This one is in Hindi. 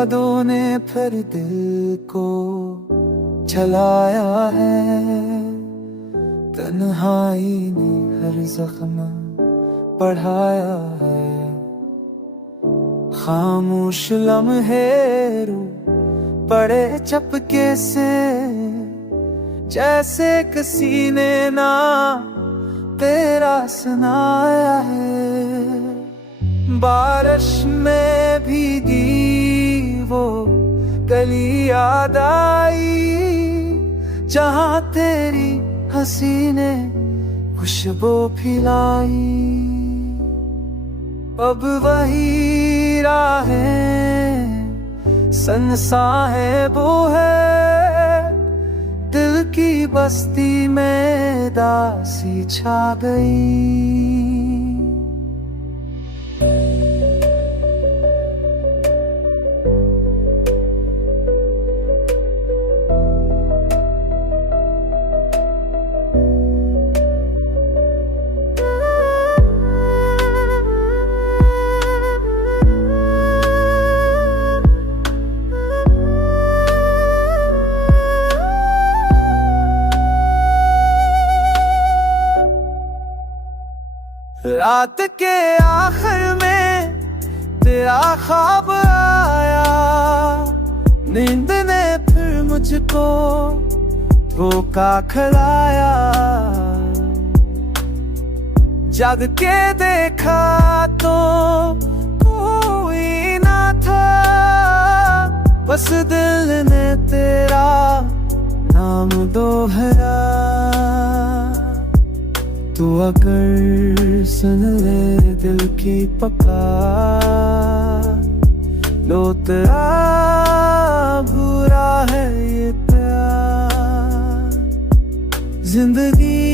यादों ने फिर दिल को जलाया है, तन्हाई ने हर जख्म बढ़ाया है। खामोश लम्हे रू पड़े चपके से, जैसे किसी ने ना तेरा सुनाया है। बारिश में भीगी वो गली याद आई, जहाँ तेरी हंसी ने खुशबू फैलाई। अब वही राहें संसाहें वो है, दिल की बस्ती में दासी छा गई। रात के आखिर में तेरा ख्वाब आया, नींद ने फिर मुझको रोका खिलाया। जग के देखा तो कोई ना था, बस दिल ने तेरा नाम दोहरा। तू अगर सुन ले दिल की पुकार, लो तेरा बुरा है ये प्यार। जिंदगी